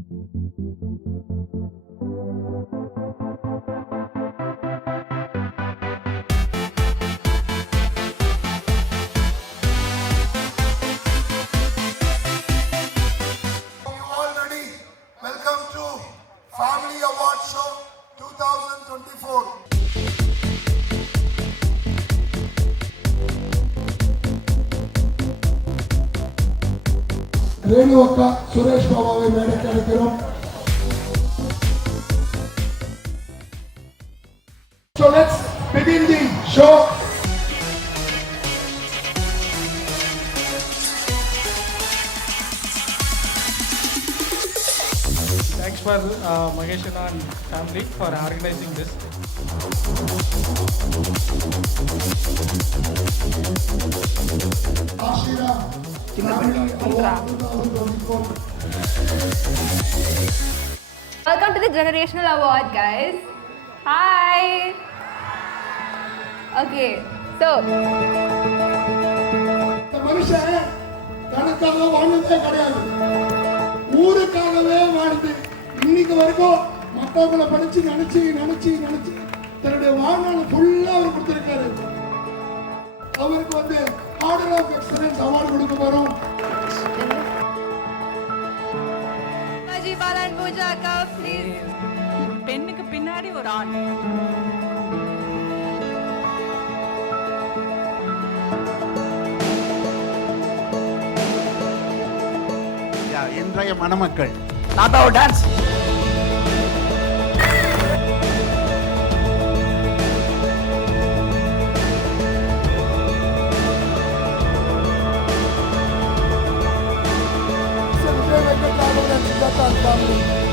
Welcome to Family Award Show 2024. ரேணு அக்கா சுரேஷ் பாபாவை மேடைக்கு அழைக்கிறோம். So let's begin the show. Thanks for Maheshana and family for organizing this. Ashira, Welcome to the Generational Award, guys. Hi. Okay, so. இந்த மனுஷன் தனக்காக வாழ்ந்ததே கிடையாது, ஊருக்காகவே வாழ்ந்து இன்னைக்கு வரைக்கும் மற்றவங்களை படிச்சு நினைச்சு தன்னுடைய வாழ்நாள் ஃபுல்லா அவர் கொடுத்திருக்காரு. அவருக்கு ஆர்டர் ஆஃப் எக்ஸலன்ஸ் அவார்டு கொடுக்க போறோம். பெண்ணுக்கு பின்னாடி ஒரு ஆண். இன்றைய மணமக்கள் தாத்தாவோட டான்ஸ். Family.